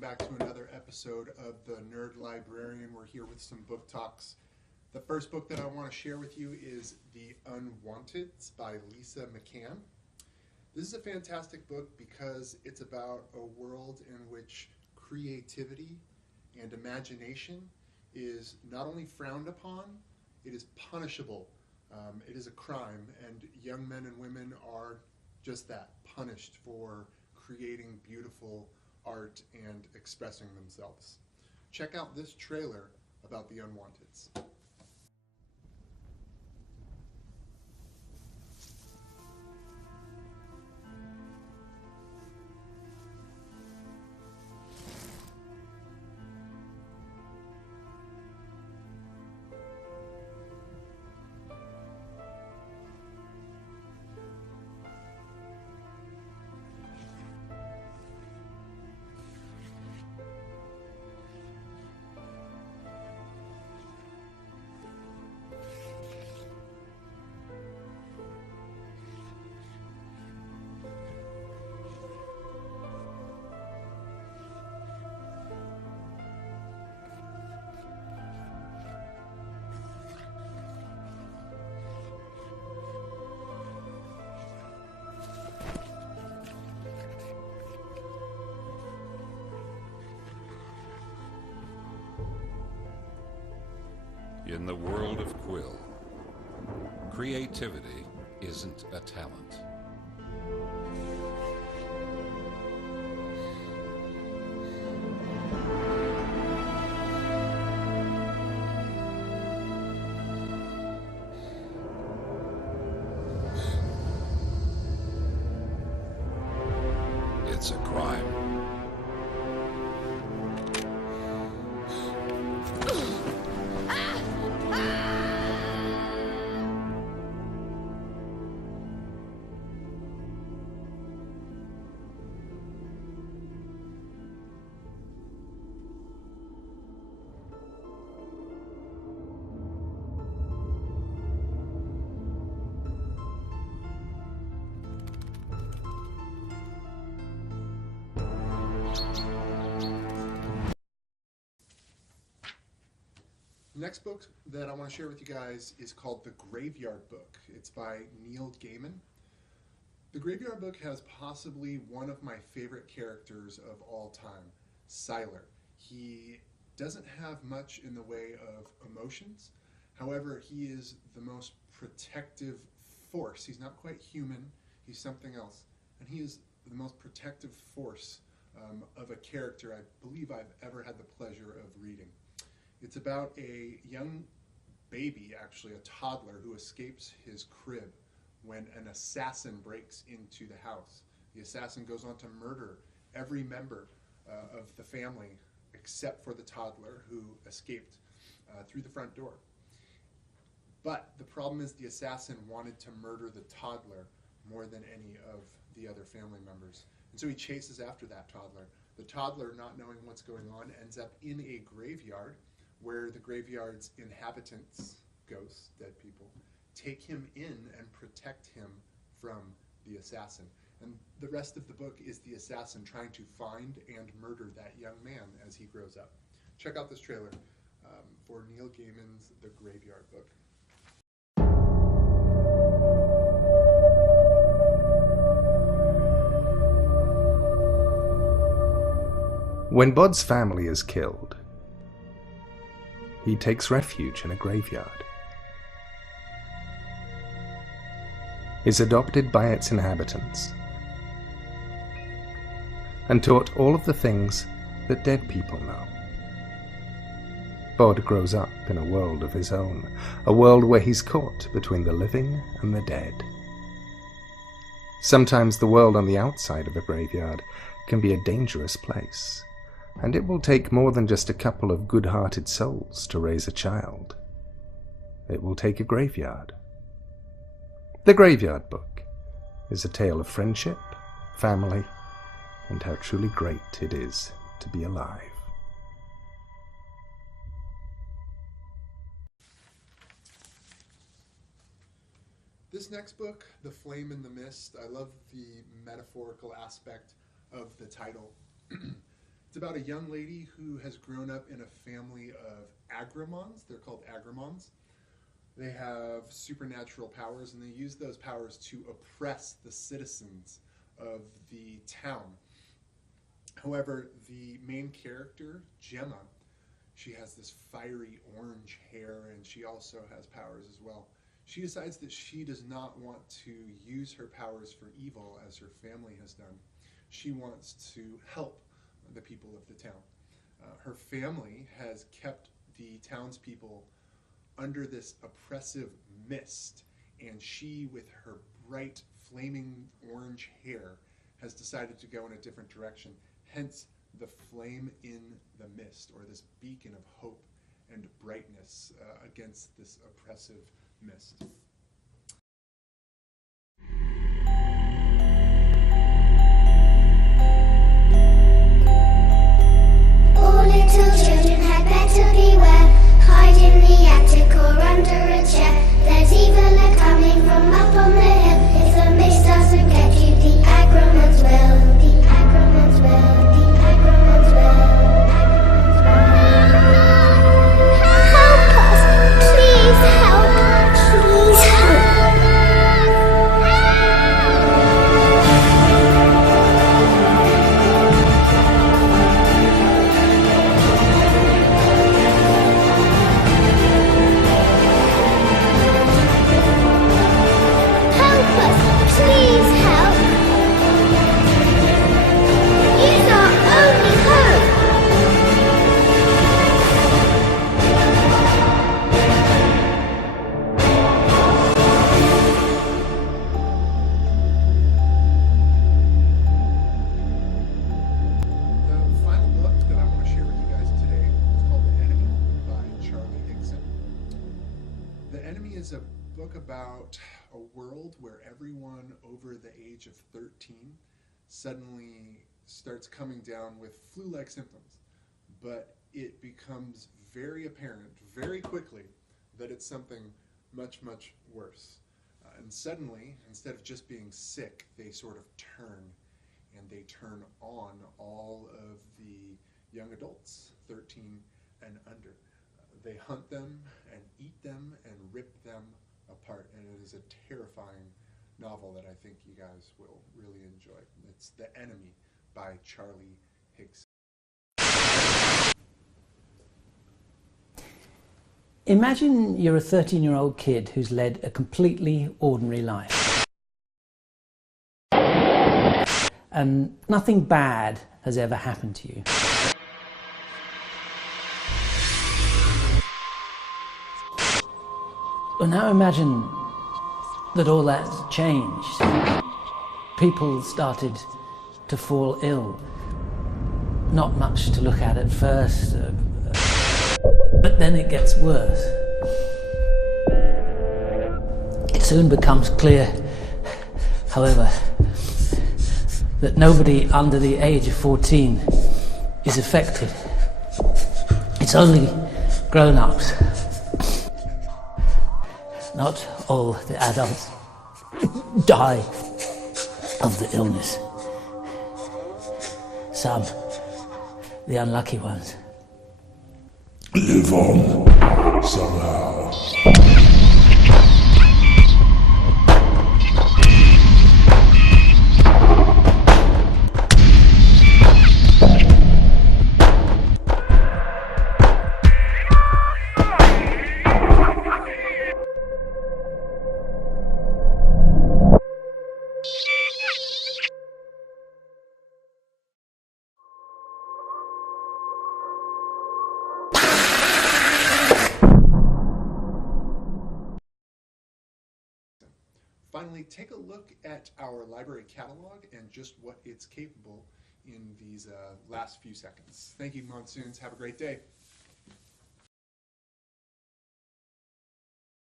Back to another episode of the Nerd Librarian. We're here with some book talks. The first book that I want to share with you is The Unwanteds by Lisa McCann. This is a fantastic book because it's about a world in which creativity and imagination is not only frowned upon, it is punishable. It is a crime, and young men and women are just that, punished for creating beautiful art and expressing themselves. Check out this trailer about The Unwanteds. In the world of Quill, creativity isn't a talent. It's a crime. The next book that I want to share with you guys is called The Graveyard Book. It's by Neil Gaiman. The Graveyard Book has possibly one of my favorite characters of all time, Sylar. He doesn't have much in the way of emotions. However, he is the most protective force. He's not quite human, he's something else. And he is the most protective force of a character I believe I've ever had the pleasure of reading. It's about a young baby, actually a toddler, who escapes his crib when an assassin breaks into the house. The assassin goes on to murder every member of the family except for the toddler who escaped through the front door. But the problem is the assassin wanted to murder the toddler more than any of the other family members. And so he chases after that toddler. The toddler, not knowing what's going on, ends up in a graveyard where the graveyard's inhabitants, ghosts, dead people, take him in and protect him from the assassin. And the rest of the book is the assassin trying to find and murder that young man as he grows up. Check out this trailer for Neil Gaiman's The Graveyard Book. When Bud's family is killed, he takes refuge in a graveyard. Is adopted by its inhabitants and taught all of the things that dead people know. Bud grows up in a world of his own, a world where he's caught between the living and the dead. Sometimes the world on the outside of a graveyard can be a dangerous place, and it will take more than just a couple of good-hearted souls to raise a child. It will take a graveyard. The Graveyard Book is a tale of friendship, family, and how truly great it is to be alive. This next book, The Flame in the Mist, I love the metaphorical aspect of the title. It's about a young lady who has grown up in a family of agrimons. They're called agrimons. They have supernatural powers, and they use those powers to oppress the citizens of the town. However, the main character, Gemma, she has this fiery orange hair, and she also has powers as well. She decides that she does not want to use her powers for evil as her family has done. She wants to help the people of the town. Her family has kept the townspeople under this oppressive mist, and she, with her bright, flaming orange hair, has decided to go in a different direction. Hence, the flame in the mist, or this beacon of hope and brightness against this oppressive mist. All little children had better beware. Hide in the attic or under a chair. There's evil coming from up on the hill. If the mist doesn't get you, the agremons will. The agremons will. The agremons will. Help us! Please help! Please help! Help us! Please help! Use our only hope! The final book that I want to share with you guys today is called The Enemy by Charlie Higson. The Enemy is a book about a world where everyone over the age of 13 suddenly starts coming down with flu-like symptoms, but it becomes very apparent very quickly that it's something much, much worse. And suddenly, instead of just being sick, they sort of turn, and they turn on all of the young adults, 13 and under. They hunt them and eat them and rip them apart, and it is a terrifying novel that I think you guys will really enjoy. It's The Enemy by Charlie Higson. Imagine you're a 13-year-old kid who's led a completely ordinary life. And nothing bad has ever happened to you. Well, now imagine that all that's changed. People started to fall ill. Not much to look at first, but then it gets worse. It soon becomes clear, however, that nobody under the age of 14 is affected. It's only grown-ups. Not all the adults die of the illness. Some, the unlucky ones, live on somehow. Finally, take a look at our library catalog and just what it's capable in these last few seconds. Thank you, Monsoons. Have a great day.